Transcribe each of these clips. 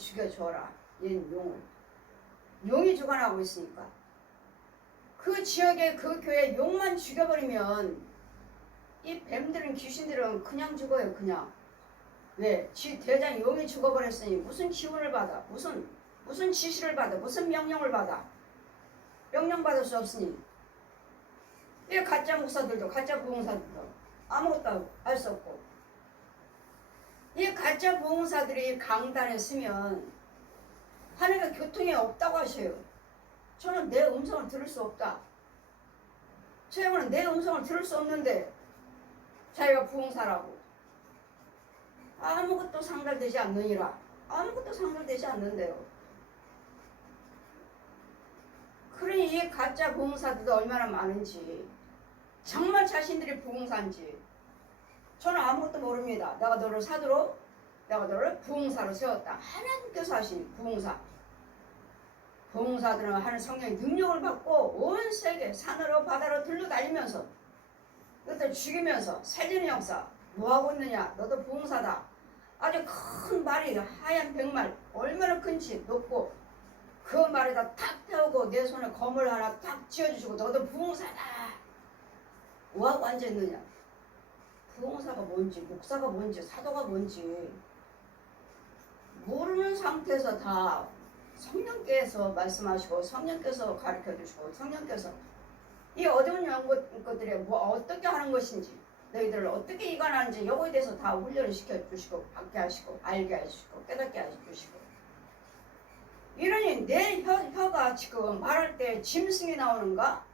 죽여줘라. 얘는 용을. 용이 주관하고 있으니까. 그 지역에 그 교회 용만 죽여버리면 이 뱀들은 귀신들은 그냥 죽어요. 그냥. 왜? 지 대장 용이 죽어버렸으니 무슨 기운을 받아? 무슨 지시를 받아? 무슨 명령을 받아? 명령받을 수 없으니. 이 가짜 목사들도 가짜 부흥사들도 아무것도 알 수 없고. 이 가짜 부흥사들이 강단에 서면 하나님의 교통이 없다고 하셔요. 저는 내 음성을 들을 수 없다. 저 형은 내 음성을 들을 수 없는데 자기가 부흥사라고. 아무것도 상달되지 않느니라. 아무것도 상달되지 않는데요. 그러니 이 가짜 부흥사들도 얼마나 많은지, 정말 자신들이 부흥사인지 저는 아무것도 모릅니다. 내가 너를 사도로, 내가 너를 부흥사로 세웠다. 하나님께서 하신 부흥사. 부흥사들은 하는 성령의 능력을 받고 온 세계 산으로 바다로 들러다니면서 그것들 죽이면서 살리는 역사. 뭐하고 있느냐? 너도 부흥사다. 아주 큰 말이 하얀 백말 얼마나 큰지 높고 그 말에다 탁 태우고 내 손에 검을 하나 탁 쥐어주시고 너도 부흥사다. 뭐하고 앉아있느냐? 부흥사가 뭔지, 목사가 뭔지, 사도가 뭔지 모르는 상태에서 다 성령께서 말씀하시고 성령께서 가르쳐주시고 성령께서 이 어려운 것들에 뭐 어떻게 하는 것인지 너희들을 어떻게 이관하는지 여기에 대해서 다 훈련을 시켜주시고 받게 하시고 알게 하시고 깨닫게 해주시고. 이러니 내 혀가 지금 말할 때 짐승이 나오는가?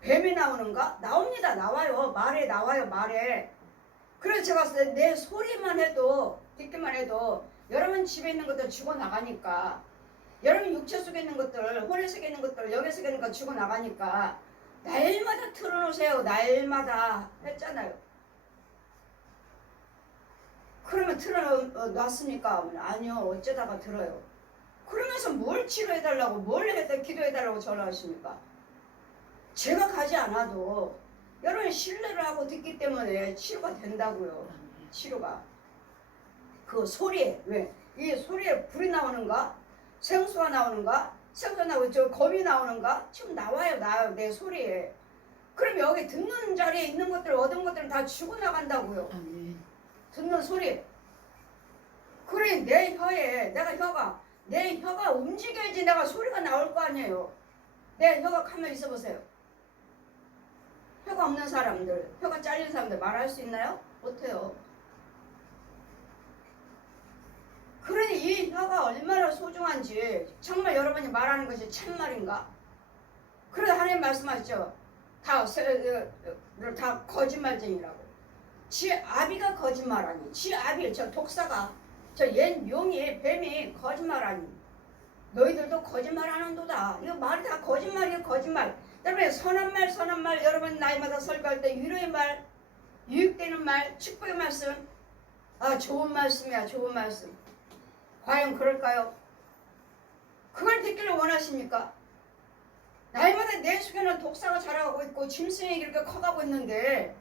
뱀이 나오는가? 나옵니다. 나와요. 말에 나와요. 말에. 그래서 제가 내 소리만 해도 듣기만 해도 여러분 집에 있는 것들 죽어나가니까 여러분 육체 속에 있는 것들 혼의 속에 있는 것들 영의 속에 있는 것 죽어나가니까 날마다 틀어놓으세요. 날마다 했잖아요. 그러면 틀어놨습니까? 아니요. 어쩌다가 들어요. 그러면서 뭘 치료해달라고 뭘 기도해달라고 전화하십니까? 제가 가지 않아도 여러분이 신뢰를 하고 듣기 때문에 치료가 된다고요. 치료가. 그 소리에 왜? 이 소리에 불이 나오는가? 생수가 나오는가? 생수가 나오고 저 검이 나오는가? 지금 나와요. 내 소리에. 그럼 여기 듣는 자리에 있는 것들 얻은 것들은 다 죽어나간다고요. 듣는 소리. 그래 내 혀에 내 혀가 움직여야지 내가 소리가 나올 거 아니에요. 내 혀가 가만히 있어 보세요. 혀가 없는 사람들, 혀가 잘린 사람들 말할 수 있나요? 못해요. 그러니 이 혀가 얼마나 소중한지 정말 여러분이 말하는 것이 참말인가? 그래서 하나님 말씀하시죠. 다 거짓말쟁이라고. 지 아비가 거짓말하니 지 아비 저 독사가 저 옛 용이 뱀이 거짓말하니 너희들도 거짓말하는도다. 이거 말이 다 거짓말이에요. 거짓말. 여러분 선한 말 여러분 나이마다 설교할 때 위로의 말 유익되는 말 축복의 말씀 좋은 말씀이야. 좋은 말씀. 과연 그럴까요? 그걸 듣기를 원하십니까? 날마다 내 속에는 독사가 자라가고 있고 짐승이 이렇게 커가고 있는데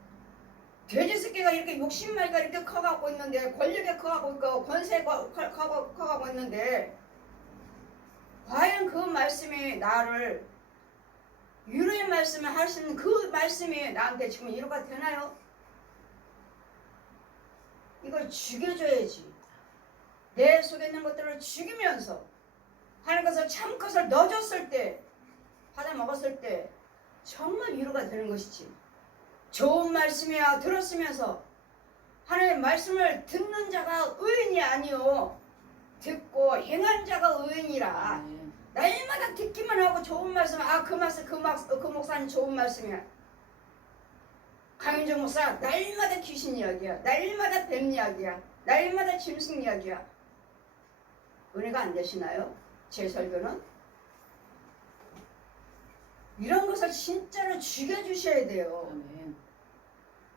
돼지 새끼가 이렇게 욕심마이가 이렇게 커가고 있는데 권력에 커가고 있고 권세가 커가고 있는데 과연 그 말씀이 나를 위로의 말씀을 하시는 그 말씀이 나한테 지금 위로가 되나요? 이걸 죽여줘야지. 내 속에 있는 것들을 죽이면서 하는 것을 참 것을 넣어줬을 때 받아 먹었을 때 정말 위로가 되는 것이지. 좋은 말씀이야 들었으면서 하나님의 말씀을 듣는 자가 의인이 아니요 듣고 행한 자가 의인이라. 날마다 듣기만 하고 좋은 말씀 그 목사님 좋은 말씀이야. 강윤정 목사 날마다 귀신 이야기야. 날마다 뱀 이야기야. 날마다 짐승 이야기야. 은혜가 안 되시나요? 제 설교는? 이런 것을 진짜로 죽여주셔야 돼요.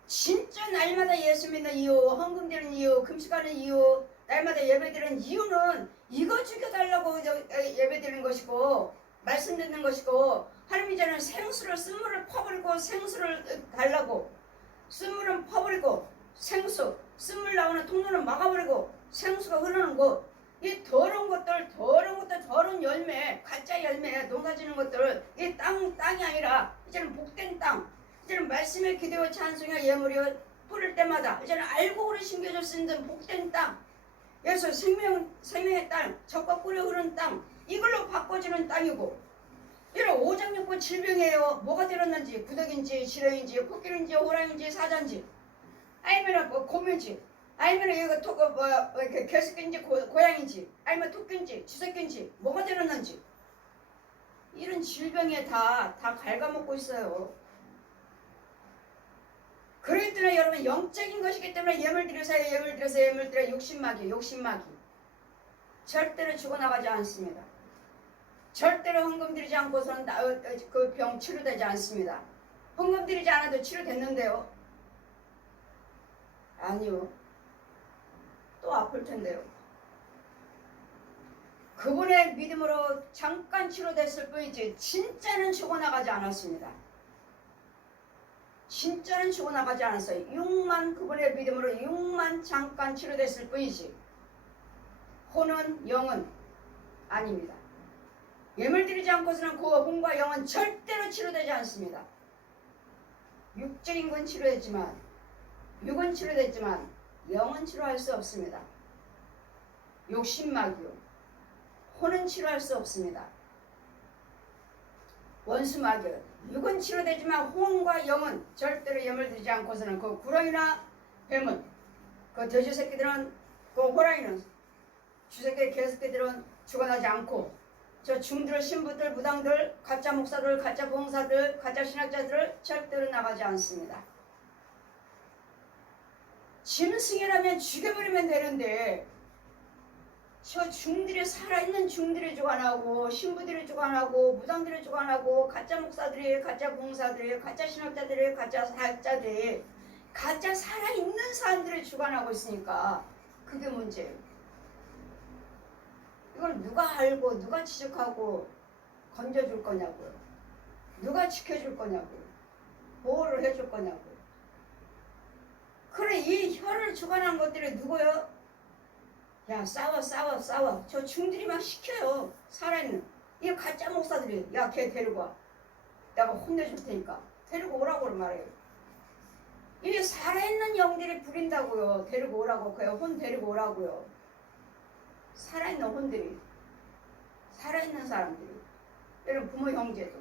진짜 날마다 예수 믿는 이유, 헌금 드리는 이유, 금식하는 이유, 날마다 예배 드리는 이유는 이거 죽여달라고 예배 드리는 것이고 말씀 듣는 것이고 하나님 이제는 생수를 쓴물을 퍼버리고 생수를 달라고 쓴물은 퍼버리고 생수 쓴물 나오는 통로는 막아버리고 생수가 흐르는 곳 이 더러운 열매, 가짜 열매, 농사지는 것들, 이 땅이 아니라 이제는 복된 땅, 이제는 말씀의 기대와 찬송의 예물이여 뿌릴 때마다 이제는 알곡으로 심겨져 쓰는 복된 땅, 그래서 생명의 땅, 젖과 꿀이 흐르는 땅, 이걸로 바꿔주는 땅이고, 이런 오장육부 질병이에요. 뭐가 들었는지, 구덕인지, 지렁인지, 코끼리인지, 호랑인지, 사자인지, 아니면 뭐 곰인지, 아니면 이거 개새끼인지 고양인지, 아니면 토끼인지, 쥐새끼인지, 뭐가 들었는지, 이런 질병에 다 갉아먹고 있어요. 그렇기 때문에 여러분 영적인 것이기 때문에 예물 드려서 욕심마귀. 절대로 죽어나가지 않습니다. 절대로 헌금 드리지 않고서는 그 병 치료되지 않습니다. 헌금 드리지 않아도 치료됐는데요. 아니요. 또 아플 텐데요. 그분의 믿음으로 잠깐 치료됐을 뿐이지 진짜는 죽어나가지 않았습니다. 진짜는 죽어나가지 않았어요. 그분의 믿음으로 6만 잠깐 치료됐을 뿐이지 혼은 영은 아닙니다. 예물 드리지 않고서는 그 혼과 영은 절대로 치료되지 않습니다. 육적인 건 치료됐지만 육은 치료됐지만 영은 치료할 수 없습니다. 욕심마귀요. 혼은 치료할 수 없습니다. 원수마귀요. 육은 치료되지만 혼과 영은 절대로 예물 드리지 않고서는 그 구렁이나 뱀은, 그 돼지 새끼들은, 그 호랑이는, 쥐새끼 개새끼들은 죽어나지 않고, 저 중들, 신부들, 무당들, 가짜 목사들, 가짜 봉사들, 가짜 신학자들을 절대로 나가지 않습니다. 짐승이라면 죽여버리면 되는데 저 중들이 살아있는 중들이 주관하고 신부들이 주관하고 무당들이 주관하고 가짜 목사들이 가짜 봉사들이 가짜 신학자들이 가짜 사역자들이 가짜 살아있는 사람들이 주관하고 있으니까 그게 문제예요. 이걸 누가 알고 누가 지적하고 건져줄 거냐고요. 누가 지켜줄 거냐고요. 보호를 해줄 거냐고요. 그래 이 혀를 주관하는 것들이 누구요? 야 싸워. 저 중들이 막 시켜요. 살아있는 이 가짜 목사들이 야 걔 데리고 와. 내가 혼내줄 테니까 데리고 오라고 말해요. 이 살아있는 영들이 부린다고요. 데리고 오라고. 그 혼 데리고 오라고요. 살아있는 혼들이, 살아있는 사람들이. 여러분 부모 형제도,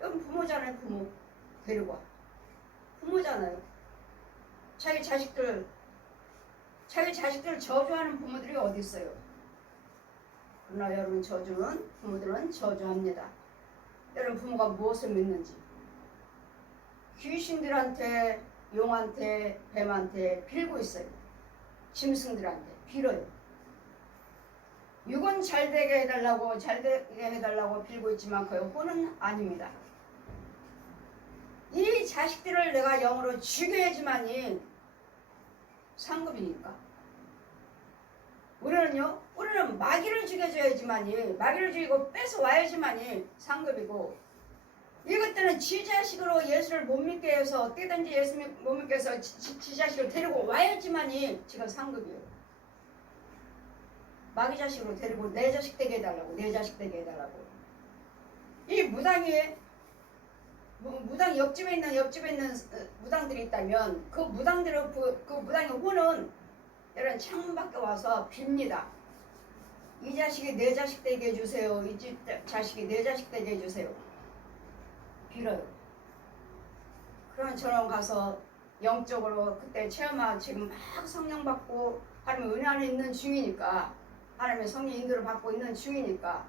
여러분 부모잖아요. 부모 데리고 와. 부모잖아요. 자기 자식들 저주하는 부모들이 어디 있어요? 그러나 여러분 부모들은 저주합니다. 여러분 부모가 무엇을 믿는지, 귀신들한테, 용한테, 뱀한테 빌고 있어요. 짐승들한테 빌어요. 육은 잘되게 해달라고 빌고 있지만 그 혼은 아닙니다. 이 자식들을 내가 영으로 죽여야지만이 상급이니까. 우리는 마귀를 죽여줘야지만이, 마귀를 죽이고 뺏어와야지만이 상급이고, 이것들은 지 자식으로 예수를 못 믿게 해서 어떻게든지 예수 못 믿게 해서 지 자식을 데리고 와야지만이 지금 상급이에요. 마귀 자식으로 데리고 내 자식 되게 해달라고. 이 무당 옆집에 있는 무당들이 있다면 그 무당의 혼은 이런 창문 밖에 와서 빕니다. 이 자식이 내 자식 되게 해주세요. 이 자식이 내 자식 되게 해주세요. 빌어요. 그러면 저는 가서 영적으로 그때 체험하고 지금 막 성령 받고 하나님의 은혜 안에 있는 중이니까, 하나님의 성령 인도를 받고 있는 중이니까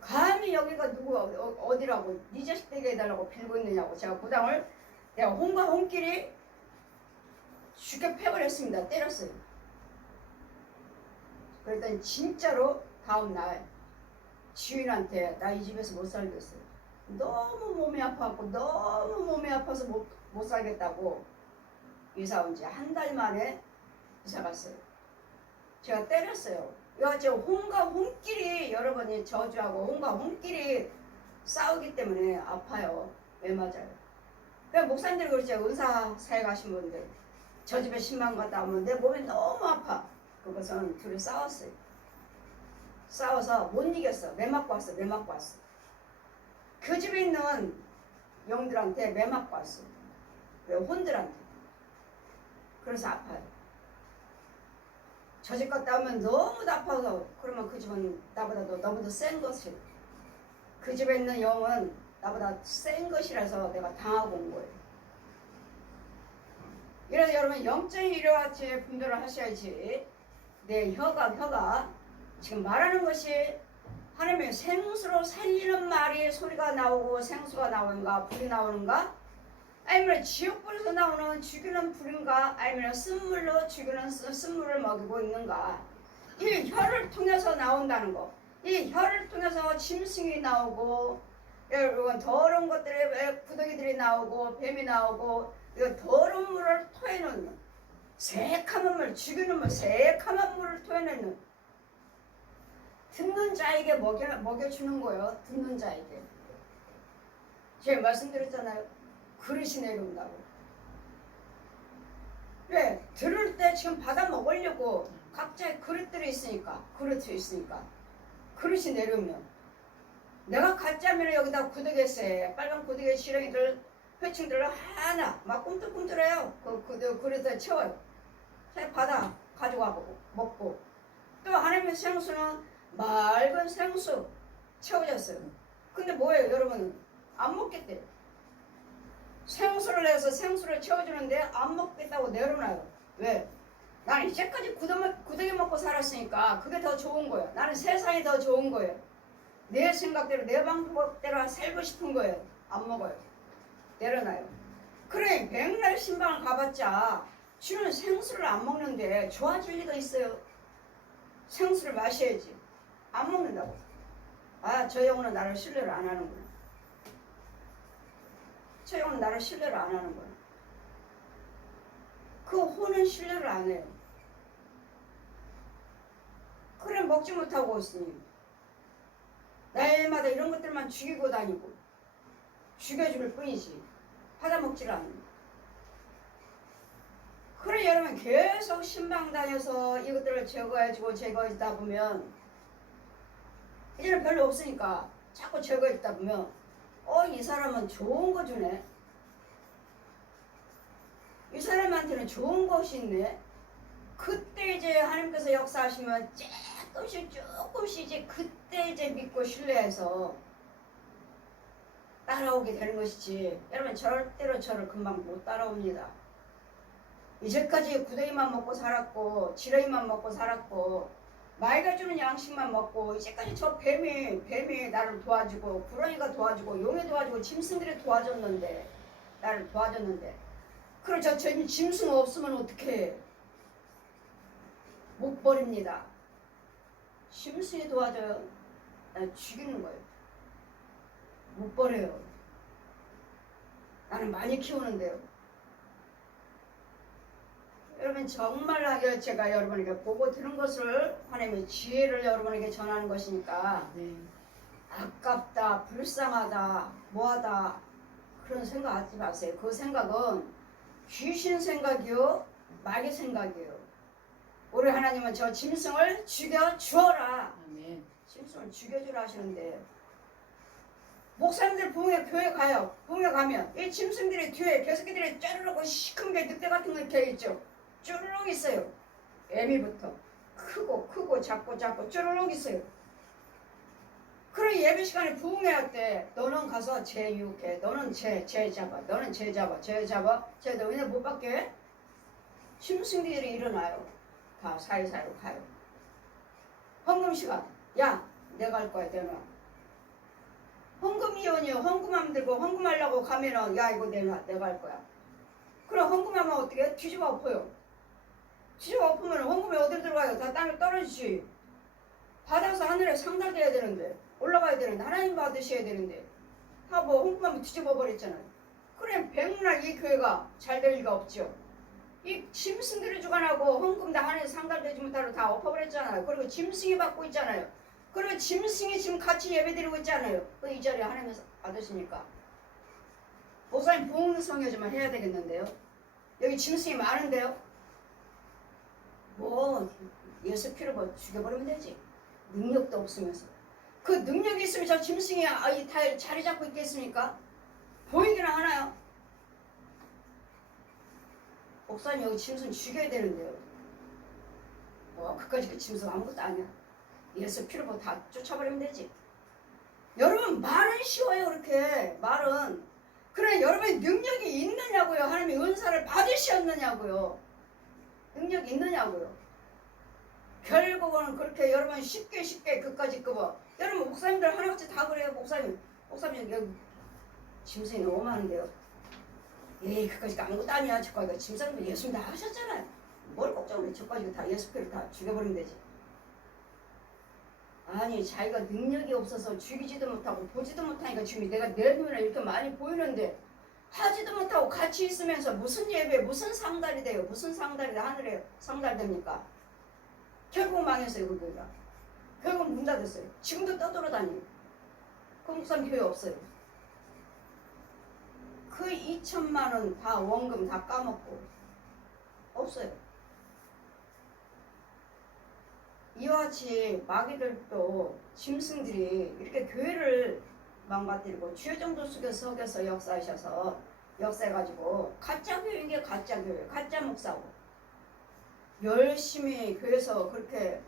감히 여기가 누구 어디라고 네 자식 되게 해달라고 빌고 있느냐고 제가 무당을 내가 혼과 혼끼리 죽여 패버렸습니다. 때렸어요. 그랬더니 진짜로 다음날 지인한테 나 이 집에서 못 살겠어요. 너무 몸이 아파갖고 너무 몸이 아파서 못 살겠다고 이사 온 지 한 달 만에 이사 갔어요. 제가 때렸어요. 저 혼과 혼끼리 여러분이 저주하고 혼과 혼끼리 싸우기 때문에 아파요. 왜 맞아요? 그냥 목사님들이 그러죠. 은사 사역 하신 분들 저 집에 10만 갔다 오면 내 몸이 너무 아파. 그것은 둘이 싸웠어요. 싸워서 못 이겼어. 매 맞고 왔어. 매 맞고 왔어. 그 집에 있는 영들한테 매 맞고 왔어. 왜? 혼들한테. 그래서 아파요. 저 집 갔다 오면 너무 아파서 그러면 그 집은 나보다 도 너무도 센 것이 그 집에 있는 영은 나보다 센 것이라서 내가 당하고 온 거예요. 이래서 여러분 영적인 이러한 분별을 하셔야지. 내 혀가 지금 말하는 것이 하나님의 생수로 살리는 말이 소리가 나오고 생수가 나오는가 불이 나오는가 아니면 지옥불에서 나오는 죽이는 불인가 아니면 쓴물로 죽이는 쓴물을 먹이고 있는가 이 혀를 통해서 나온다는 거. 이 혀를 통해서 짐승이 나오고 여러분 더러운 것들이 구더기들이 나오고 뱀이 나오고 이 더러운 물을 토해내는 새카만 물 죽이는 물 새카만 물을 토해내는 듣는 자에게 먹여주는 거예요. 듣는 자에게. 제가 말씀드렸잖아요. 그릇이 내려온다고. 왜? 들을 때 지금 받아 먹으려고 각자의 그릇들이 있으니까 그릇이 내려오면 내가 가짜면 여기다 구더기에 빨간 구더기 시렁이들 회충들을 하나 막 꿈틀꿈틀해요. 그 그릇에 채워요. 그냥 받아 가져가고 먹고 또 하나님의 생수는 맑은 생수 채워졌어요. 근데 뭐예요 여러분? 안 먹겠대요. 생수를 내서 생수를 채워주는데 안 먹겠다고 내려놔요. 왜? 나는 이제까지 구더기 먹고 살았으니까 그게 더 좋은 거예요. 나는 세상이 더 좋은 거예요. 내 생각대로 내 방법대로 살고 싶은 거예요. 안 먹어요. 내려놔요. 그래 백날 신방을 가봤자 주는 생수를 안 먹는데 좋아질 리가 있어요. 생수를 마셔야지. 안 먹는다고. 아, 저 영혼은 나를 신뢰를 안 하는구나. 저 영혼은 나를 신뢰를 안 하는구나. 그 혼은 신뢰를 안 해요. 그래 먹지 못하고 있으니 날마다 이런 것들만 죽이고 다니고 죽여줄 뿐이지 받아먹지를 않는. 그래 여러분 계속 신방 다녀서 이것들을 제거하다 보면 이제는 별로 없으니까 자꾸 제거했다 보면 이 사람은 좋은 거 주네. 이 사람한테는 좋은 것이 있네. 그때 이제 하나님께서 역사하시면 조금씩 이제 그때 이제 믿고 신뢰해서 따라오게 되는 것이지. 여러분 절대로 저를 금방 못 따라옵니다. 이제까지 구더기만 먹고 살았고 지렁이만 먹고 살았고 맑아주는 양식만 먹고 이제까지 저 뱀이 나를 도와주고 구렁이가 도와주고 용이 도와주고 짐승들이 도와줬는데 나를 도와줬는데 그럼 저 짐승 없으면 어떻게 해? 못 버립니다. 짐승이 도와줘요. 날 죽이는 거예요. 못 버려요. 나는 많이 키우는데요. 여러분 정말 제가 여러분에게 보고 들은 것을 하나님의 지혜를 여러분에게 전하는 것이니까 아깝다, 불쌍하다, 뭐하다 그런 생각하지 마세요. 그 생각은 귀신 생각이요, 마귀 생각이요. 우리 하나님은 저 짐승을 죽여 주어라. 짐승을 죽여주라 하시는데 목사님들 교회 가요. 부흥회 가면 이 짐승들이 뒤에 개새끼들이 쩌르르고 시큰게 늑대 같은 거 이렇게 있죠. 쭈르륵 있어요. 애미부터 크고 작고 쭈르륵 있어요. 그럼 예배 시간에 부흥회 할 때 너는 가서 쟤 유혹해. 너는 쟤 잡아. 너는 쟤 잡아. 쟤도 왜냐 못 받게 해? 짐승들이 일어나요. 다 사이사이로 가요. 헌금 시간. 야 내가 할 거야. 내놔. 헌금위원이요. 헌금하면 되고 헌금하려고 가면은 야 이거 내놔. 내가 할 거야. 그럼 헌금하면 어떻게 해? 뒤집어 엎어요. 뒤집어 엎으면 헌금이 어디로 들어가요? 다 땅에 떨어지지. 받아서 하늘에 상달돼야 되는데 올라가야 되는데 하나님 받으셔야 되는데 다 뭐 헌금하면 뒤집어 버렸잖아요. 그래 백날 이 교회가 잘 될 리가 없죠. 이 짐승들이 주관하고 헌금 다 하늘에 상달되지 못하고 다 엎어버렸잖아요. 그리고 짐승이 받고 있잖아요. 그리고 짐승이 지금 같이 예배드리고 있잖아요. 그 이 자리에 하나님께서 받으시니까 목사님 부흥 성교지만 해야 되겠는데요. 여기 짐승이 많은데요. 뭐 예수 피로 뭐 죽여버리면 되지. 능력도 없으면서. 그 능력이 있으면 저 짐승이 다 자리 잡고 있겠습니까? 보이기나 하나요? 목사님 여기 짐승 죽여야 되는데요. 뭐 그까짓 그 짐승 아무것도 아니야. 예수 피로 뭐 다 쫓아버리면 되지. 여러분 말은 쉬워요. 그렇게 말은. 그래 여러분이 능력이 있느냐고요. 하나님의 은사를 받으셨느냐고요. 능력이 있느냐고요. 결국은 그렇게 여러분 쉽게 그까짓 거 여러분 목사님들 하나같이 다 그래요. 목사님 여기 짐승이 너무 많은데요. 에이 그까짓 거 아무것도 아니야. 저까지 짐승도 예수님 다 하셨잖아요. 뭘 걱정을 해. 저까지 다 예수 피로 다 죽여버리면 되지. 아니 자기가 능력이 없어서 죽이지도 못하고 보지도 못하니까 지금 내가 내 눈에 이렇게 많이 보이는데 하지도 못하고 같이 있으면서 무슨 예배 무슨 상달이 돼요. 무슨 상달이 하늘에 상달됩니까? 결국 망했어요. 그 교회가. 결국 문 닫았어요. 지금도 떠돌아다니고 그 목사님 교회 없어요. 그 2천만 원 다 원금 다 까먹고 없어요. 이와 같이 마귀들도 짐승들이 이렇게 교회를 망가뜨리고 주여 정도 속에서 역사하셔서 역사해가지고 가짜 교회인 게 가짜 교회, 가짜 목사고 열심히 교회에서 그렇게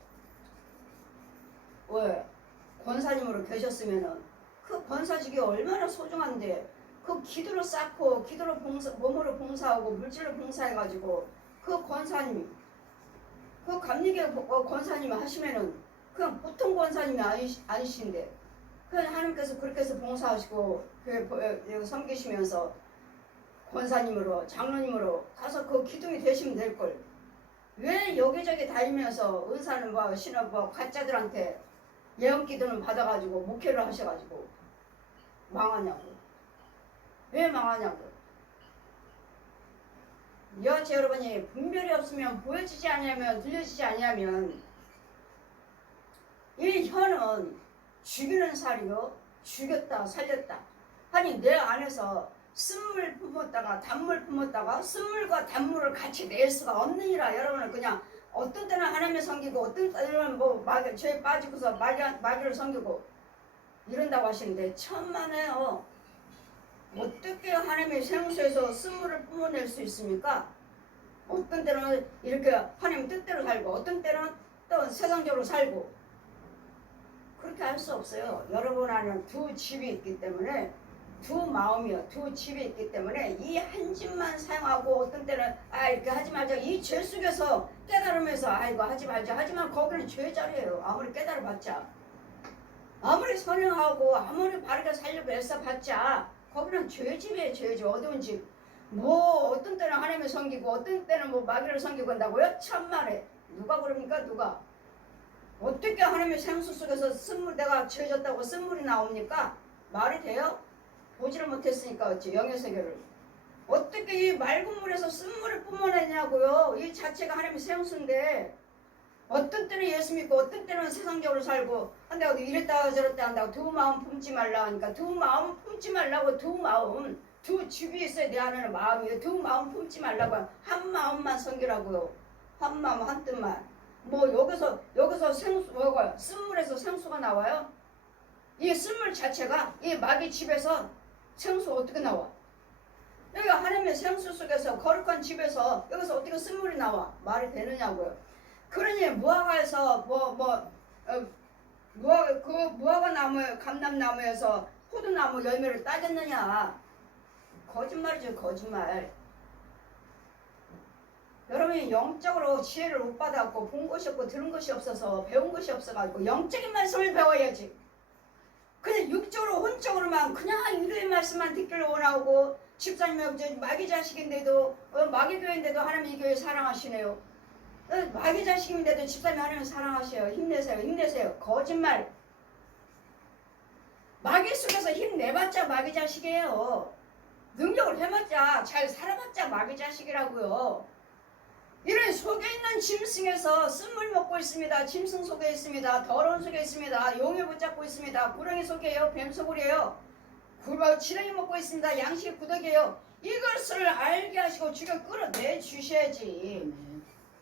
권사님으로 계셨으면은 그 권사직이 얼마나 소중한데 그 기도로 쌓고 기도로 몸으로 봉사하고 물질로 봉사해가지고 그 권사님이 그 감리교 권사님 하시면은 그냥 보통 권사님이 아니신데 그냥 하나님께서 그렇게 해서 봉사하시고 교회 섬기시면서 권사님으로 장로님으로 가서 그 기둥이 되시면 될걸. 왜 여기저기 다니면서 은사는 신호 가짜들한테 예언 기도는 받아가지고 목회를 하셔가지고 망하냐고. 왜 망하냐고. 여하치 여러분이 분별이 없으면 보여지지 아니하면 들려지지 아니하면 이 혀는 죽이는 살이요 죽였다 살렸다. 아니 내 안에서 쓴물 품었다가 단물 품었다가 쓴물과 단물을 같이 낼 수가 없느니라. 여러분은 그냥 어떤 때는 하나님을 섬기고 어떤 때는 죄에 빠지고서 마귀를 섬기고 이런다고 하시는데 천만에요. 어떻게 하나님의 생수에서 쓴물을 뿜어낼 수 있습니까? 어떤 때는 이렇게 하나님 뜻대로 살고 어떤 때는 또 세상적으로 살고 그렇게 할 수 없어요. 여러분 안에는 두 집이 있기 때문에 두 마음이요 두 집이 있기 때문에 이 한 집만 사용하고 어떤 때는 이렇게 하지 말자 이 죄 속에서 깨달으면서 이거 하지 말자 하지만 거기는 죄 자리예요. 아무리 깨달아봤자 아무리 선행하고 아무리 바르게 살려고 애써봤자 거기는 죄집이에요. 죄집 어두운 집. 어떤 때는 하나님을 섬기고 어떤 때는 마귀를 섬기고 한다고요? 참말해. 누가 그럽니까? 누가? 어떻게 하나님의 생수 속에서 내가 죄졌다고 쓴물이 나옵니까? 말이 돼요? 보지를 못했으니까 어찌 영의 세계를. 어떻게 이 맑은 물에서 쓴물을 뿜어내냐고요. 이 자체가 하나님의 생수인데 어떤 때는 예수 믿고 어떤 때는 세상적으로 살고 한다고 이랬다 저랬다 한다고 두 마음 품지 말라 하니까 두 마음 품지 말라고 두 마음 두 집이 있어야 내 안에는 마음이에요. 두 마음 품지 말라고 한 마음만 섬기라고요. 한 마음 한 뜻만. 여기서 생수 쓴물에서 생수가 나와요. 이 쓴물 자체가 이 마귀 집에서 생수 어떻게 나와? 여기 하나님의 생수 속에서 거룩한 집에서 여기서 어떻게 쓴물이 나와? 말이 되느냐고요. 그러니 무화과에서 무화과 나무 감람나무에서 포도나무 열매를 따겠느냐? 거짓말이죠. 거짓말. 여러분이 영적으로 지혜를 못 받았고 본 것이 없고 들은 것이 없어서 배운 것이 없어가지고 영적인 말씀을 배워야지. 그냥 육적으로 혼적으로만 그냥 이런 말씀만 듣기를 원하고 집사님이 마귀 자식인데도 마귀 교회인데도 하나님 이 교회 사랑하시네요. 마귀 자식인데도 집사님이 하나님 사랑하셔요. 힘내세요. 거짓말. 마귀 속에서 힘내봤자 마귀 자식이에요. 능력을 해봤자 잘 살아봤자 마귀 자식이라고요. 이런 속에 있는 짐승에서 쓴물 먹고 있습니다. 짐승 속에 있습니다. 더러운 속에 있습니다. 용에 붙잡고 있습니다. 구렁이 속에요. 뱀 속이에요. 지렁이 먹고 있습니다. 양식 구덕이에요. 이것을 알게 하시고 죽여 끌어내 주셔야지.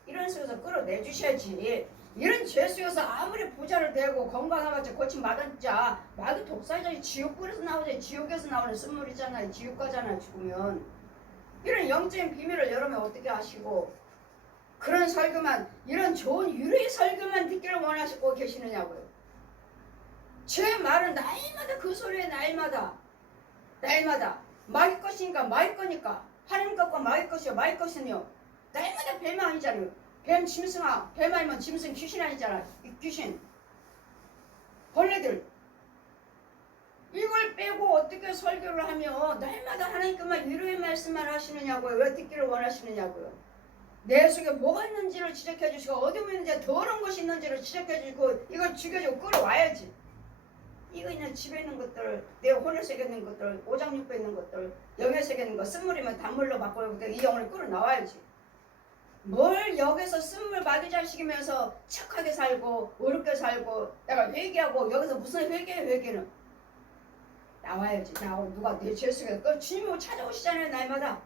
이런 속에서 끌어내 주셔야지. 이런 죄 속에서 아무리 부자를 되고 건강해봤자 고침 맞았자 마도 독사자지 지옥불에서 나오지 지옥에서 나오는 쓴물이잖아요. 지옥 가잖아요. 죽으면. 이런 영적인 비밀을 여러분 어떻게 아시고 그런 설교만 이런 좋은 유래의 설교만 듣기를 원하시고 계시느냐고요. 제 말은 날마다 그 소리에 날마다 마귀 것이니까 마귀 거니까 하나님 것과 마귀 것이요 마귀 것은요 날마다 뱀 아니잖아요. 뱀 짐승아 뱀 아니면 짐승 귀신 아니잖아. 귀신 벌레들 이걸 빼고 어떻게 설교를 하며 날마다 하나님 것만 위로의 말씀만 하시느냐고요. 왜 듣기를 원하시느냐고요. 내 속에 뭐가 있는지를 지적해 주시고 어둠이 있는지 더러운 것이 있는지를 지적해 주시고 이걸 죽여주고 끌어와야지. 이거 있는 집에 있는 것들 내 혼에 새겨 있는 것들 오장육부에 있는 것들 영에 새겨 있는 거 쓴물이면 단물로 바꾸고 이 영을 끌어나와야지. 뭘 여기서 쓴물 마귀 자식이면서 착하게 살고 어렵게 살고 내가 회개하고 여기서 무슨 회개는 나와야지. 누가 내 죄 속에 주님이 찾아오시잖아요. 날마다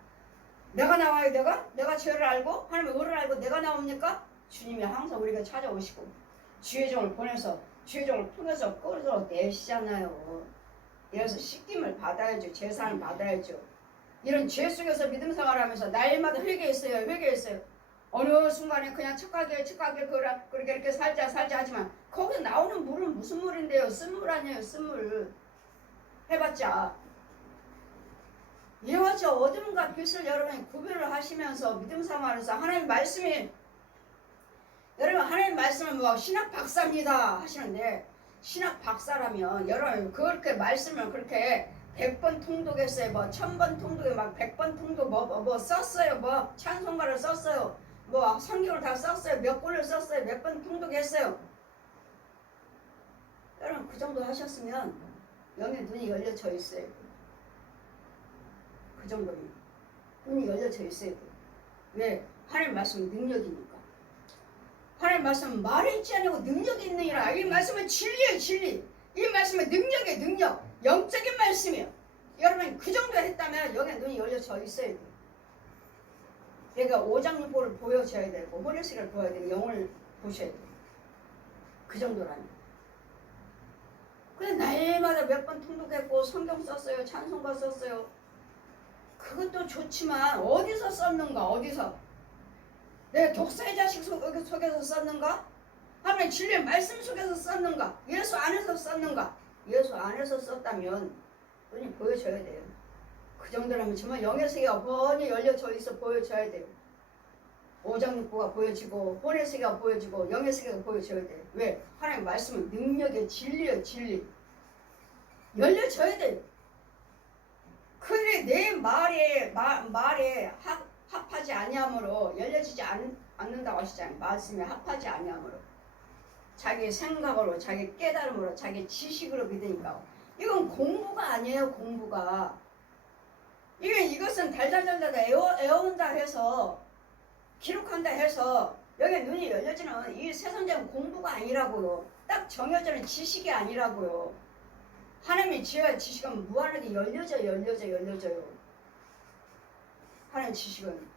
내가 나와야 내가 죄를 알고 하나님의 의를 알고 내가 나옵니까? 주님이 항상 우리가 찾아오시고 주의 종을 보내서 주의 종을 통해서 끌어내시잖아요. 그래서 씻김을 받아야죠. 제사를 받아야죠. 이런 죄 속에서 믿음 생활하면서 날마다 회개했어요. 어느 순간에 그냥 착하게 그렇게 이렇게 살자 하지만 거기서 나오는 물은 무슨 물인데요? 쓴물 아니에요. 쓴물 해봤자 이와 저 어둠과 빛을 여러분이 구별을 하시면서 믿음 생활에서 하나님 말씀이 여러분 하나님 말씀을 뭐 신학 박사입니다 하시는데 신학 박사라면 여러분 그렇게 말씀을 그렇게 100번 통독했어요. 뭐 1000번 통독에 막 100번 통독 뭐 썼어요. 뭐 찬송가를 썼어요. 뭐 성경을 다 썼어요. 몇 권을 썼어요. 몇 번 통독했어요. 여러분 그 정도 하셨으면 영의 눈이 열려져 있어요. 그 정도면 눈이 열려져 있어야 돼요. 왜? 하나님 말씀은 능력이니까. 하나님 말씀은 말이 있지 않고 능력이 있느니라. 이 말씀은 진리예요. 진리. 이 말씀은 능력이에요. 능력. 영적인 말씀이에요. 여러분 그 정도 했다면 영의 눈이 열려져 있어야 돼요. 내가 오장육부를 보여줘야 되고 호리식을 보여야 되고 영을 보셔야 돼요. 그 정도라니. 그래 날마다 몇 번 통독했고 성경 썼어요. 찬송가 썼어요. 그것도 좋지만 어디서 썼는가? 어디서? 내 독사의 자식 속에서 썼는가? 하면 진리의 말씀 속에서 썼는가? 예수 안에서 썼는가? 예수 안에서 썼다면 눈이 보여줘야 돼요. 그 정도라면 정말 영의 세계가 번히 열려져 있어 보여줘야 돼요. 오장육부가 보여지고 혼의 세계가 보여지고 영의 세계가 보여줘야 돼요. 왜? 하나님 말씀은 능력의 진리예요. 진리. 열려져야 돼요. 그래 내 말에 합하지 아니함으로 열려지지 않는다고 하시잖아요. 말씀에 합하지 아니함으로 자기 생각으로 자기 깨달음으로 자기 지식으로 믿으니까 이건 공부가 아니에요. 공부가 이것은 달달달달 애워온다 해서 기록한다 해서 여기 눈이 열려지는 이 세상적인 공부가 아니라고요. 딱 정해지는 지식이 아니라고요. 하나님의 지혜와 지식은 무한하게 열려져요. 하나님 지식은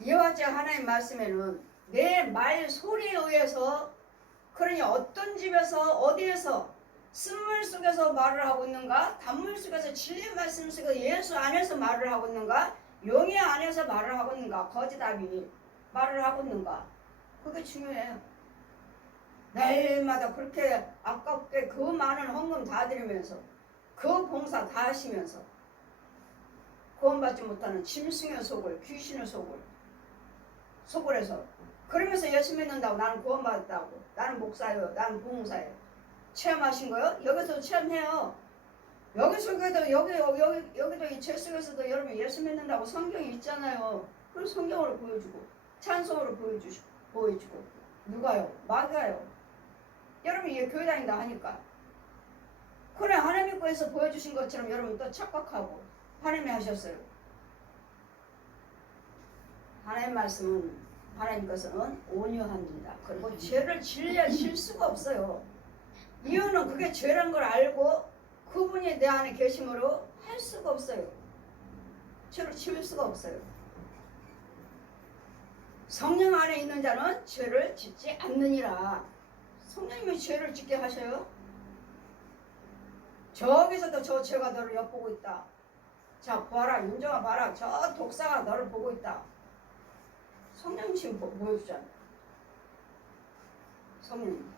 이와 같이 하나님 말씀에는 내 말 소리에 의해서 그러니 어떤 집에서 어디에서 쓴물 속에서 말을 하고 있는가 단물 속에서 진리의 말씀 속에서 예수 안에서 말을 하고 있는가 영의 안에서 말을 하고 있는가 거짓답이 말을 하고 있는가 그게 중요해요. 날마다 그렇게 아깝게 그 많은 헌금 다 드리면서 그 봉사 다 하시면서 구원받지 못하는 짐승의 속을 귀신의 속을 해서 그러면서 열심히 믿는다고 나는 구원받았다고 나는 목사예요 나는 봉사예요 체험하신 거요? 여기서 체험해요. 여기 속에도 여기도 이 죄 속에서도 여러분 예수 믿는다고 성경이 있잖아요. 그럼 성경으로 보여주고 찬송으로 보여주고 누가요? 마귀가요. 여러분 이게 교회 다닌다 하니까 그래 하나님 거에서 보여주신 것처럼 여러분 또 착각하고 하나님이 하셨어요. 하나님 말씀은 하나님 것은 온유합니다. 그리고 죄를 질 수가 없어요. 이유는 그게 죄란 걸 알고 그분이 내 안에 계심으로 할 수가 없어요. 죄를 지을 수가 없어요. 성령 안에 있는 자는 죄를 짓지 않느니라. 성령님이 죄를 짓게 하셔요? 저기서도 저 죄가 너를 엿보고 있다. 자 봐라, 윤정아 봐라, 저 독사가 너를 보고 있다. 성령님 지금 보여주잖아. 성령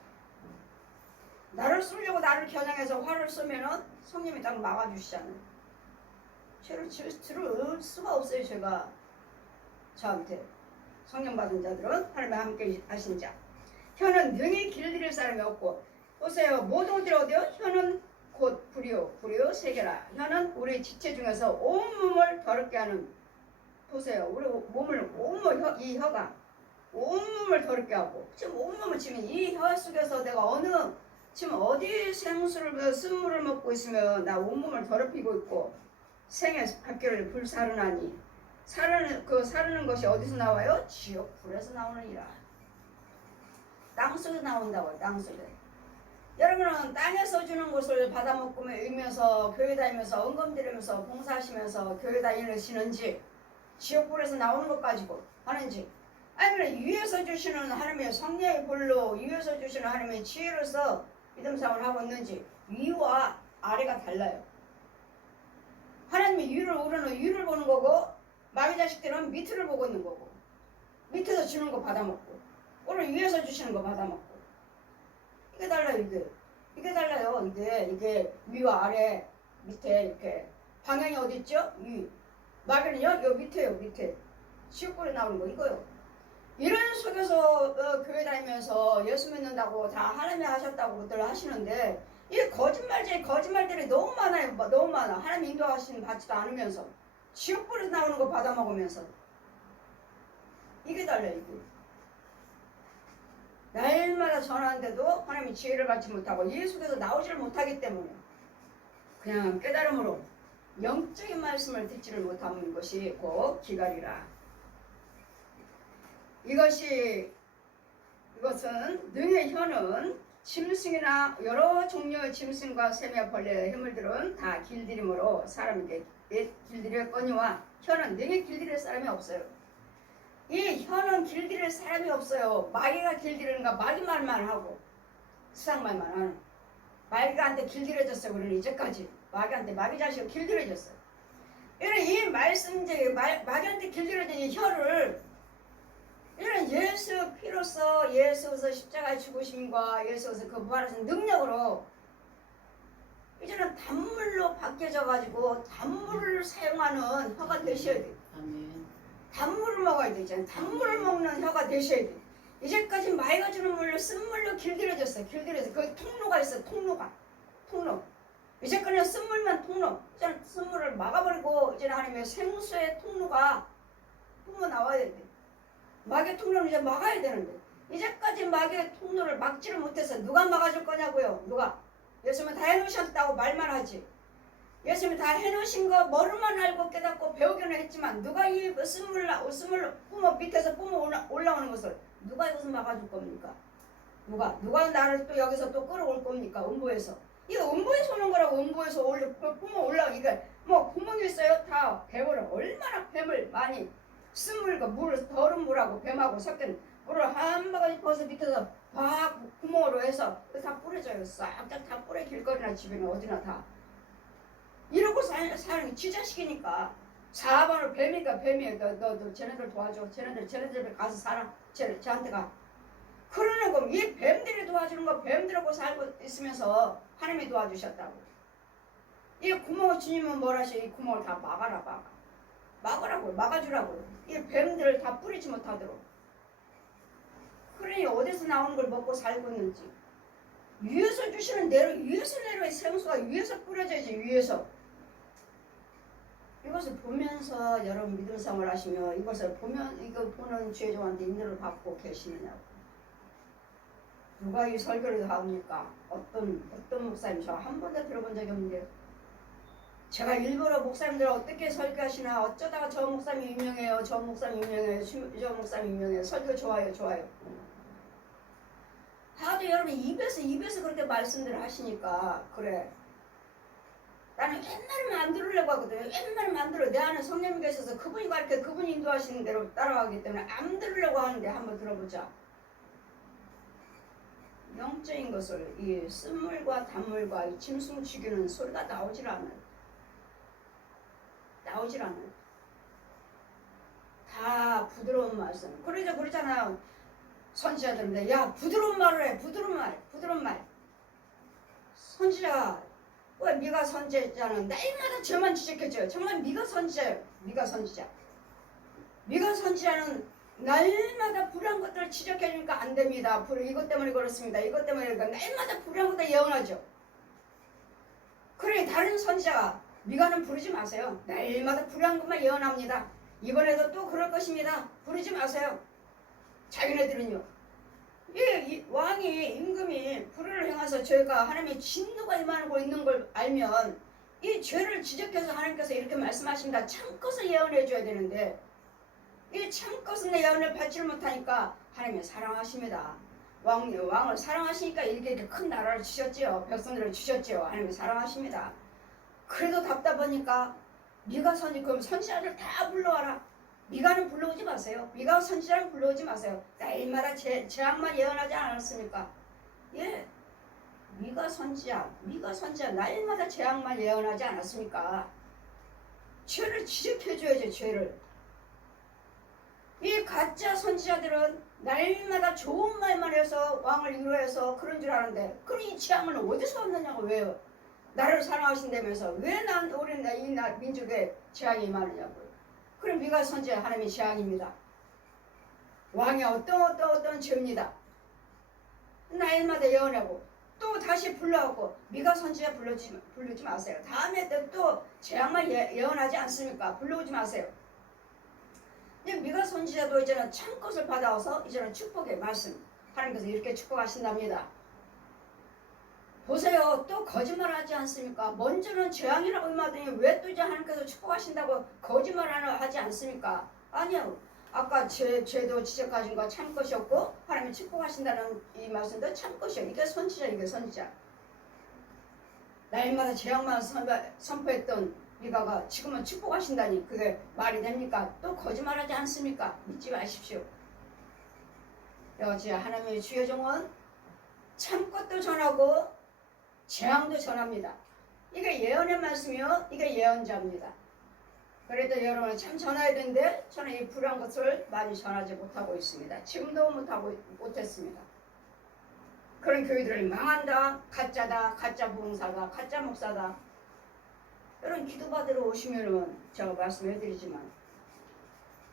나를 쏘려고 나를 겨냥해서 화를 쏘면은 성령님이 딱 막아주시잖아요. 죄를 지을 수가 없어요. 제가 저한테 성령 받은 자들은 하나님과 함께 하신 자. 혀는 능히 길들일 사람이 없고, 보세요. 모든 것들이 어디요? 혀는 곧 불이요, 불이요 세계라. 혀는 우리 지체 중에서 온몸을 더럽게 하는, 보세요. 우리 몸을 온몸, 이 혀가 온몸을 더럽게 하고, 지금 온몸을 지금 이 혀 속에서 내가 지금 어디 생수를 쓴물을 먹고 있으면 나 온몸을 더럽히고 있고, 생의 밥결을 불사르나니, 사르는 것이 어디서 나와요? 지옥 불에서 나오느니라. 땅속에서 나온다고요. 땅속에. 여러분은 땅에서 주는 것을 받아먹으면서 교회 다니면서 헌금 드리면서 봉사하시면서 교회 다니시는지, 지옥불에서 나오는 것 가지고 하는지, 아니면 위에서 주시는 하나님의 성령의 불로 위에서 주시는 하나님의 지혜로서 믿음생활을 하고 있는지, 위와 아래가 달라요. 하나님이 위를 보는 거고, 마귀 자식들은 밑을 보고 있는 거고, 밑에서 주는 거 받아먹고, 오늘 위에서 주시는 거 받아먹고, 이게 달라요. 이게 달라요. 이게 위와 아래, 밑에 이렇게 방향이 어디 있죠? 위. 마귀는요, 요 밑에요. 밑에 지옥불에 나오는 거 이거요. 이런 속에서 교회 다니면서 예수 믿는다고 다 하나님이 하셨다고들 하시는데, 이 거짓말들이 너무 많아요. 너무 많아. 하나님 인도하시는 받지도 않으면서 지옥불에서 나오는 거 받아먹으면서, 이게 달라요. 이게. 날마다 전하는데도 하나님이 지혜를 받지 못하고 예수께서 나오지를 못하기 때문에 그냥 깨달음으로 영적인 말씀을 듣지를 못하는 것이 곧 기갈이라. 이것은 능의 혀는 짐승이나 여러 종류의 짐승과 새며 벌레의 해물들은 다 길들임으로 사람에게 길들였거니와 혀는 능히 길들일 사람이 없어요. 이 혀는 길들일 사람이 없어요. 마귀가 길들이는가 마귀 말만 하고 세상 말만 하는. 마귀한테 길들여졌어요. 우리는 이제까지 마귀한테 마귀 자식이 길들여졌어요. 이런 이 말씀쟁이 마귀한테 길들여진 이 혀를, 이런 예수 피로서 예수께서 십자가의 죽으심과 예수께서 그 부활하신 능력으로 이제는 단물로 바뀌어져 가지고 단물을 사용하는 혀가 되셔야 돼요. 아멘. 단물을 먹어야 되잖아요. 단물을 먹는 혀가 되셔야 돼요. 이제까지 마귀가 주는 물로 쓴물로 길들여졌어요. 그 통로가 있어요. 통로. 이제까지는 쓴물만 통로. 이제는 쓴물을 막아버리고 이제는 하나님의 생수의 통로가 뿜어 나와야 돼요. 마귀의 통로는 이제 막아야 되는데, 이제까지 마귀의 통로를 막지를 못해서 누가 막아줄 거냐고요. 누가? 예수님은 다 해놓으셨다고 말만 하지. 예수님이 다 해놓으신 거 머리만 알고 깨닫고 배우기는 했지만, 누가 이 쓴물로 밑에서 뿜어 올라오는 것을 누가 이것을 막아줄 겁니까? 누가 나를 또 여기서 또 끌어올 겁니까? 음부에서. 이거 음부에서 오는 거라고. 음부에서 뿜어 올라오고, 이거 뭐 구멍이 있어요? 다 뱀을 얼마나 뱀을 많이 쓴물과 물을 더러운 물하고 뱀하고 섞인 물을 한 바가지 퍼서 밑에서 막 구멍으로 해서 다 뿌려져요. 싹 다 뿌려. 길거리나 집이나 어디나 다. 이러고 사는 게 지자식이니까. 4번을 뱀이니까 뱀이에요. 너 쟤네들 도와줘. 쟤네들 가서 살아. 쟤한테 가. 그러는 거, 이 뱀들이 도와주는 거, 뱀들하고 살고 있으면서 하나님이 도와주셨다고. 이 구멍을 주님은 뭘 하셔? 이 구멍을 다 막아주라고요. 이 뱀들을 다 뿌리지 못하도록. 그러니 어디서 나오는 걸 먹고 살고 있는지. 위에서 주시는 대로, 위에서 내려와. 생수가 위에서 뿌려져야지. 위에서. 이것을 보면서 여러분 믿음 생활 하시며, 이것을 보는 죄종한테 인도를 받고 계시느냐고. 누가 이 설교를 합니까? 어떤 목사님, 저 한 번도 들어본 적이 없는데, 제가 일부러 목사님들 어떻게 설교하시나, 어쩌다가 저 목사님 유명해요, 저 목사님 유명해요, 설교 좋아요. 하도 여러분 입에서 그렇게 말씀들을 하시니까 그래. 나는 웬만하면 안 들으려고 하거든요. 웬만하면 안 들어. 내 안에 성령이 계셔서 그분이 가르쳐 그분이 인도하시는 대로 따라가기 때문에 안 들으려고 하는데 한번 들어보자. 영적인 것을 이 쓴물과 단물과 이 짐승 죽이는 소리가 나오질 않아요. 나오질 않아요. 다 부드러운 말씀. 그러잖아요. 선지자들인데 야 부드러운 말을 해. 부드러운 말. 선지자가 왜 네가 선지자는 날마다 죄만 지적해줘요. 정말 네가 선지자예요. 네가 선지자는 날마다 불의한 것들을 지적해주니까 안 됩니다. 이것 때문에 그렇습니다. 이것 때문에 그러니까 날마다 불의한 것들 예언하죠. 그래 다른 선지자가 미가는 부르지 마세요. 날마다 불의한 것만 예언합니다. 이번에도 또 그럴 것입니다. 부르지 마세요. 자기네들은요. 이 왕이 임금이 불의를 행해서 죄가 하나님의 진노가 임하고 있는 걸 알면 이 죄를 지적해서 하나님께서 이렇게 말씀하십니다. 참것을 예언해 줘야 되는데 이 참것은 예언을 받지를 못하니까 하나님이 사랑하십니다. 왕을 사랑하시니까 이렇게 큰 나라를 주셨지요. 백성들을 주셨지요. 하나님이 사랑하십니다. 그래도 답답하니까 미가 그럼 선지자를 다 불러와라. 미가는 불러오지 마세요. 미가 선지자를 불러오지 마세요. 날마다 재앙만 예언하지 않았습니까? 예. 미가 선지자 날마다 재앙만 예언하지 않았습니까? 죄를 지적해줘야죠. 죄를. 이 가짜 선지자들은 날마다 좋은 말만 해서 왕을 위로해서 그런 줄 아는데 그럼 이 재앙은 어디서 왔느냐고. 왜요? 나를 사랑하신다면서 왜 이 민족에 재앙이 임하느냐고요. 그럼 미가 선지자 하나님의 재앙입니다. 왕이 어떤 죄입니다. 날마다 예언하고 또 다시 불러갖고 미가 선지자 부르지 마세요. 다음에 또 재앙만 예언하지 않습니까? 불러오지 마세요. 근데 미가 선지자도 이제는 참것을 받아와서 이제는 축복의 말씀 하나님께서 이렇게 축복하신답니다. 보세요. 또 거짓말하지 않습니까? 먼저는 재앙이라고 임하더니 왜 또 이제 하나님께서 축복하신다고 거짓말을 하지 않습니까? 아니요. 아까 죄도 지적하신 거 참것이었고 하나님이 축복하신다는 이 말씀도 참것이요. 이게 선지자. 날마다 재앙만 선포했던 미가가 지금은 축복하신다니 그게 말이 됩니까? 또 거짓말하지 않습니까? 믿지 마십시오. 여지 하나님의 주의 종은 참것도 전하고 재앙도 전합니다. 이게 예언의 말씀이요. 이게 예언자입니다. 그래도 여러분은 참 전해야 되는데 저는 이 불안 것을 많이 전하지 못하고 있습니다. 지금도 못했습니다. 그런 교회들은 망한다, 가짜다, 가짜 부흥사다, 가짜 목사다. 여러분 기도받으러 오시면은 제가 말씀해드리지만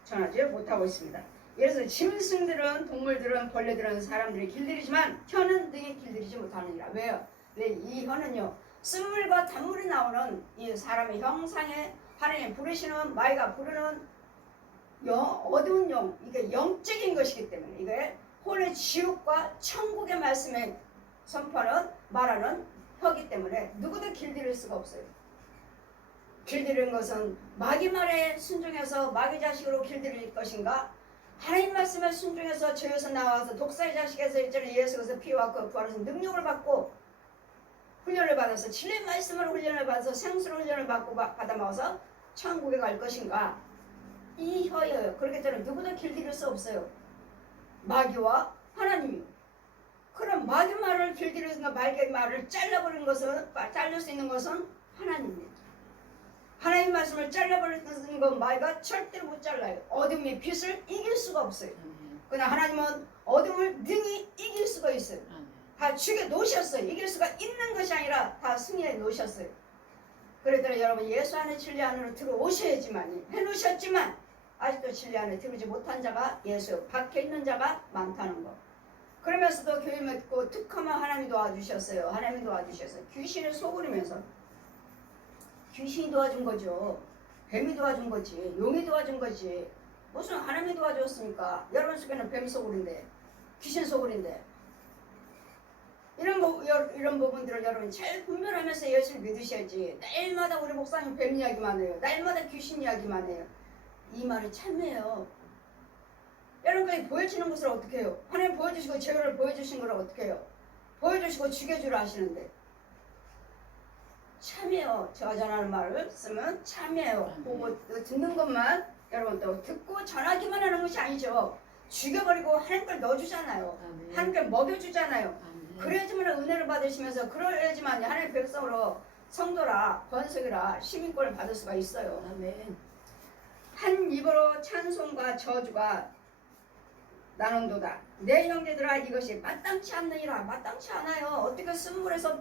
전하지 못하고 있습니다. 그래서 짐승들은 동물들은 벌레들은 사람들이 길들이지만 혀는 등에 길들이지 못하느니라. 왜요? 왜 이 혀는요 쓴물과 단물이 나오는 이 사람의 형상에 하나님 부르시는 마이가 부르는 어두운 영 이게 영적인 것이기 때문에 이게 혼의 지옥과 천국의 말씀에 선포하는 말하는 혀기 때문에 누구도 길들일 수가 없어요. 길들이는 것은 마귀 말에 순종해서 마귀 자식으로 길들일 것인가? 하나님 말씀에 순종해서 죄에서 나와서 독사의 자식에서 이제는 예수께서 피와 그 부활에서 능력을 받고 훈련을 받아서 진리의 말씀으로 훈련을 받아서 생수로 훈련을 받고 받아 먹어서 천국에 갈 것인가? 이 혀예요. 그렇기 때문에 누구도 길들일 수 없어요. 마귀와 하나님이. 그럼 마귀 말을 길들이는 마귀 말을 잘라버리는 것은 잘릴 수 있는 것은 하나님입니다. 하나님 말씀을 잘라버리는 건 마귀가 절대로 못 잘라요. 어둠이 빛을 이길 수가 없어요. 그러나 하나님은 어둠을 능히 이길 수가 있어요. 다 죽여 놓으셨어요. 이길 수가 있는 것이 아니라 다 승리해 놓으셨어요. 그러더니 여러분 예수 안에 진리 안으로 들어오셔야지만 해놓으셨지만 아직도 진리 안에 들어오지 못한 자가 예수 밖에 있는 자가 많다는 거. 그러면서도 교회 믿고 툭하면 하나님이 도와주셨어요. 하나님이 도와주셨어요. 귀신을 속으면서 귀신이 도와준 거죠. 뱀이 도와준 거지. 용이 도와준 거지. 무슨 하나님이 도와줬습니까? 여러분 속에는 뱀 속을인데 귀신 속을인데 이런 부분들을 여러분 잘 분별하면서 예수를 믿으셔야지. 날마다 우리 목사님 뱀 이야기만 해요. 날마다 귀신 이야기만 해요. 이 말이 참해요. 여러분들이 보여지는 것을 어떻게 해요? 하나님 보여주시고 죄를 보여주신 걸 어떻게 해요? 보여주시고 죽여주라 하시는데 참여요. 제가 전하는 말을 쓰면 참여요. 보고 듣는 것만 여러분 또 듣고 전하기만 하는 것이 아니죠. 죽여버리고 하나님께 넣어주잖아요. 하나님께 먹여주잖아요. 그래야지만 은혜를 받으시면서 그래야지만 하나님의 백성으로 성도라 권속이라 시민권을 받을 수가 있어요. 아멘. 한 입으로 찬송과 저주가 나눈도다. 내 형제들아 이것이 마땅치 않느니라. 마땅치 않아요. 어떻게 쓴물에서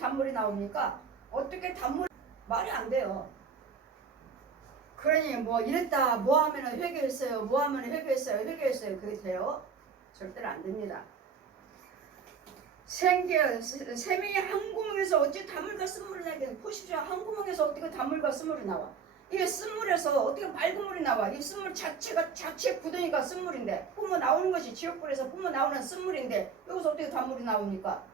단물이 나옵니까? 어떻게 단물 말이 안 돼요. 그러니 뭐 이랬다 뭐 하면 회개했어요. 뭐 하면 회개했어요. 그게 돼요? 절대로 안 됩니다. 세명이 한 구멍에서 어찌 단물과 쓴물이 나게 보십시오. 한 구멍에서 어떻게 단물과 쓴물이 나와? 이게 쓴물에서 어떻게 맑은 물이 나와? 이 쓴물 자체가 자체 굳으니까 쓴물인데 뿜어 나오는 것이 지옥불에서 뿜어 나오는 쓴물인데 여기서 어떻게 단물이 나옵니까?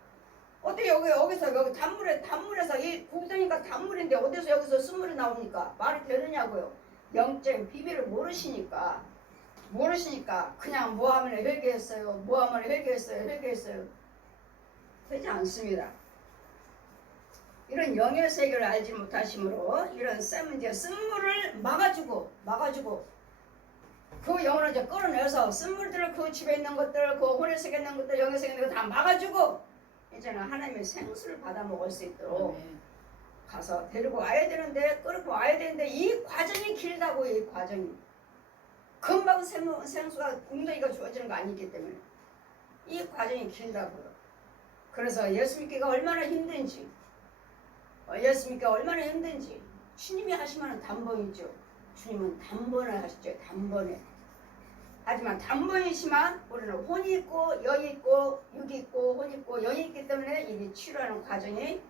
어떻게 여기서 여기 단물에서 이 굳으니까 단물인데 어디서 여기서 쓴물이 나옵니까? 말이 되느냐고요? 영적인 비밀을 모르시니까 그냥 뭐 하면 회개했어요. 되지 않습니다. 이런 영의 세계를 알지 못하심으로 이런 쓴물을 막아주고 그 영혼을 이제 끌어내서 쓴물들을 그 집에 있는 것들 그 혼에 속에 있는 것들 영에 속에 있는 것 다 막아주고 이제는 하나님의 생수를 받아 먹을 수 있도록 가서 데리고 와야 되는데 끌고 와야 되는데 이 과정이 길다고. 이 과정이 금방 생수가 웅덩이가 주어지는 거 아니기 때문에 이 과정이 길다고요. 그래서 예수 믿기가 얼마나 힘든지 주님이 하시면 단번이죠. 주님은 단번에 하시죠. 단번에. 하지만 단번이지만 우리는 혼이 있고 영이 있고 육이 있고 혼이 있고 영이 있기 때문에 이게 치료하는 과정이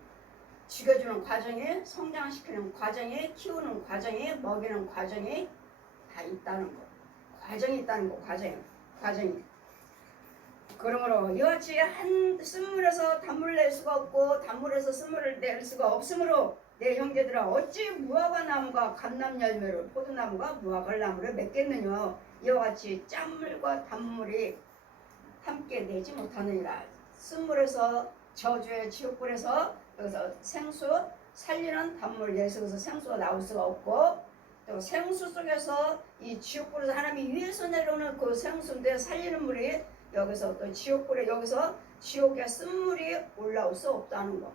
죽여주는 과정이 성장시키는 과정이 키우는 과정이 먹이는 과정이 다 있다는 거. 과정이 있다는 거. 과정이. 그러므로 이같이 한 쓴물에서 단물을 낼 수가 없고 단물에서 쓴물을 낼 수가 없으므로 내 형제들아 어찌 무화과 나무가 감람 열매를 포도나무가 무화과 나무를 맺겠느냐. 이와 같이 짠물과 단물이 함께 내지 못하느니라. 쓴물에서 저주의 지옥불에서 여기서 생수 살리는 단물 예수에서 생수가 나올 수가 없고 또 생수 속에서 이 지옥불에서 하나님이 위에서 내려오는 그 생수인데 살리는 물이 여기서 또 지옥불에 여기서 지옥의 쓴물이 올라올 수 없다는 거.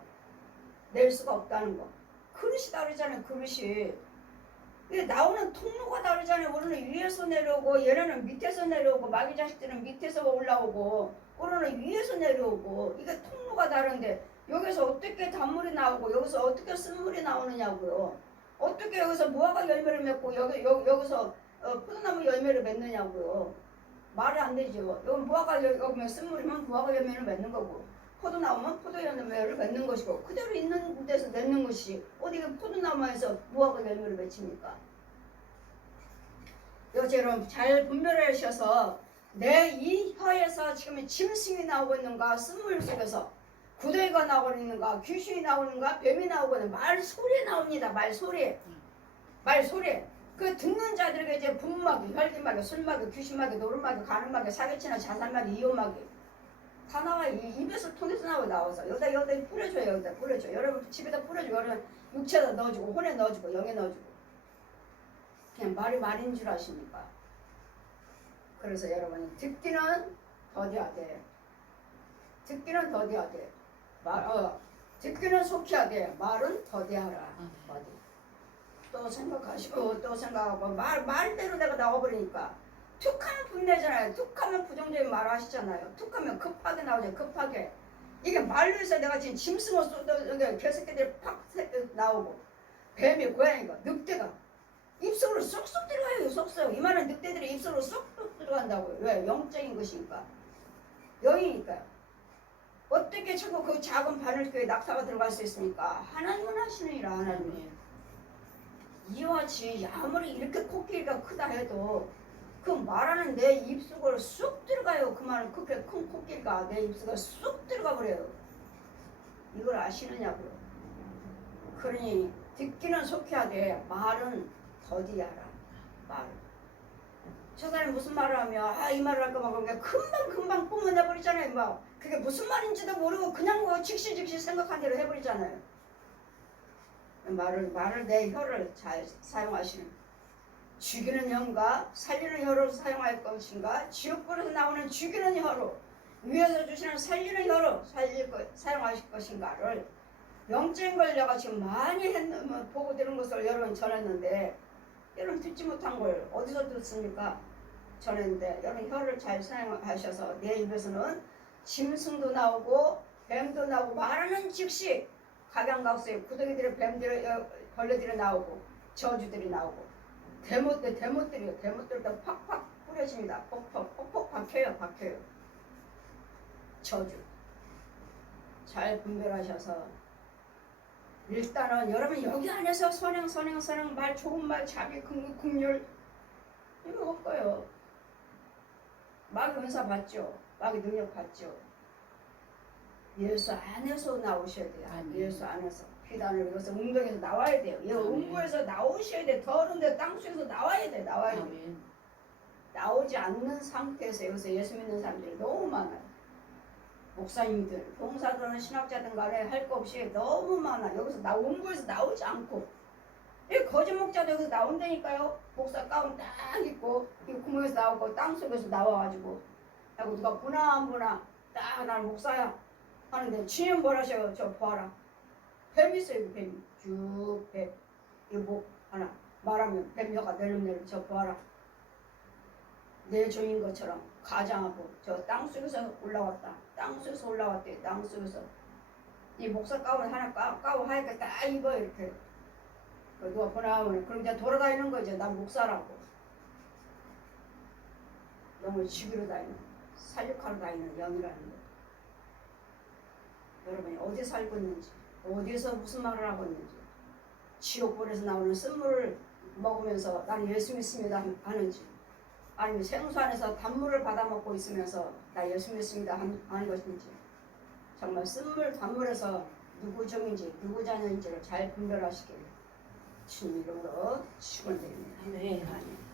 낼 수가 없다는 거. 그릇이 다르잖아요. 그릇이. 이게 나오는 통로가 다르잖아요. 우리는 위에서 내려오고 얘네는 밑에서 내려오고 마귀 자식들은 밑에서 올라오고 우리는 위에서 내려오고 이게 통로가 다른데 여기서 어떻게 단물이 나오고 여기서 어떻게 쓴물이 나오느냐고요. 어떻게 여기서 무화과 열매를 맺고 여기서 포도나무 열매를 맺느냐고요. 말이 안 되죠. 여기 무화과 열매면 쓴물이면 무화과 열매를 맺는 거고 포도 나오면 포도 열매를 맺는 것이고 그대로 있는 데서 맺는 것이 어디 포도나무에서 무화과 열매를 맺힙니까? 여러분 잘 분별하셔서 내 이 혀에서 지금 짐승이 나오고 있는가 쓴물 속에서 구더기가 나오고 있는가 귀신이 나오는가 뱀이 나오고 있는가 말소리 나옵니다. 말소리 그 듣는 자들에게 이제 분마귀, 혈기마귀, 술마귀, 귀신마귀, 노름마귀, 가는마귀, 사기치나 자살마귀, 이혼마귀 다 나와. 입에서 통해서 나와서 여기다 뿌려줘요. 여기다 뿌려줘. 여러분 집에다 뿌려주고 여러분 육체에다 넣어주고 혼에 넣어주고 영에 넣어주고 그냥 말인 줄 아십니까? 그래서 여러분이 듣기는 더뎌야 돼. 듣기는 속해야 돼. 말은 더디하라. 또 생각하시고 또 생각하고 말대로 내가 나와버리니까 툭하면 분내잖아요. 툭하면 부정적인 말을 하시잖아요. 툭하면 급하게 나오죠. 급하게. 이게 말로 해서 내가 지금 짐승을 쏟아 개새끼들이 팍 나오고 뱀이 고양이가 늑대가 입속으로 쏙쏙 들어가요. 쏙쏙. 이만한 늑대들이 입속으로 쏙쏙 들어간다고요. 왜? 영적인 것이니까. 영이니까요. 어떻게 자꾸 그 작은 바늘교에 낙타가 들어갈 수 있습니까? 하나님은 하시느니라. 하나님이. 이와 같이 아무리 이렇게 코끼리가 크다 해도 그 말하는 내 입속으로 쑥 들어가요. 그 말은 그렇게 큰 코끼리가 내 입속에 쑥 들어가 버려요. 이걸 아시느냐고요. 그러니 듣기는 속해야 돼. 말은 더디하라. 말은. 저 사람이 무슨 말을 하면 이 말을 할까 막 그러니까 금방 뿜어내버리잖아요. 막 그게 무슨 말인지도 모르고 그냥 뭐 즉시 생각한 대로 해버리잖아요. 말을 내 혀를 잘 사용하시는 죽이는 혀인가 살리는 혀로 사용할 것인가 지옥불에서 나오는 죽이는 혀로 위에서 주시는 살리는 혀로 사용하실 것인가를 영적인 걸 내가 지금 많이 보고 들은 것을 여러분 전했는데 여러분 듣지 못한 걸 어디서 듣습니까? 전했는데 여러분 혀를 잘 사용하셔서 내 입에서는 짐승도 나오고 뱀도 나오고 말하는 즉시 각양각색 구더기들의 뱀들의 벌레들이 나오고 저주들이 나오고 대못들도 팍팍 뿌려집니다. 퍽퍽 박혀요. 저주 잘 분별하셔서 일단은 여러분 여기 안에서 선행 말 좋은 말 자비 긍휼 이거 없고요. 마귀 은사 받죠. 마귀 능력 받죠. 예수 안에서 나오셔야 돼요. 아멘. 예수 안에서 피단을 이것서 웅덩이에서 나와야 돼요. 이 음부에서 나오셔야 돼. 더러운데 땅속에서 나와야 돼. 아멘. 나오지 않는 상태에서 여기서 예수 믿는 사람들이 너무 많아요. 목사님들, 봉사들은 신학자든 간에 할 거 없이 너무 많아. 여기서 음부에서 나오지 않고 이 거짓 목자도 여기서 나온다니까요. 목사 가운 딱 입고 이 구멍에서 나오고 땅속에서 나와가지고 하고 누가 보나 안 보나 딱 나는 목사야 하는데 주님 뭐라셔요. 저 봐라. 뱀 있어요. 뱀. 쭉 뱀. 이거 뭐 하나 말하면 뱀 혀가 내름내름 저 봐라. 내 종인 것처럼 가장하고 저 땅속에서 올라왔다. 땅속에서 올라왔대. 땅속에서 이 목사 가운 하나 가운 하니까 딱 입어 이렇게. 누가 보나 보나 그럼 이제 돌아다니는 거죠. 난 목사라고. 영을 죽이러 다니는 살육하러 다니는 영이라는 거. 여러분이 어디 살고 있는지 어디서 무슨 말을 하고 있는지 지옥불에서 나오는 쓴물을 먹으면서 나는 예수 믿습니다 하는지 아니면 생수 안에서 단물을 받아 먹고 있으면서 나 예수 믿습니다 하는 것인지 정말 쓴물 단물에서 누구 종인지 누구 자녀인지를 잘 분별하시길 주님 이름으로 축원드립니다. 아멘. 아멘.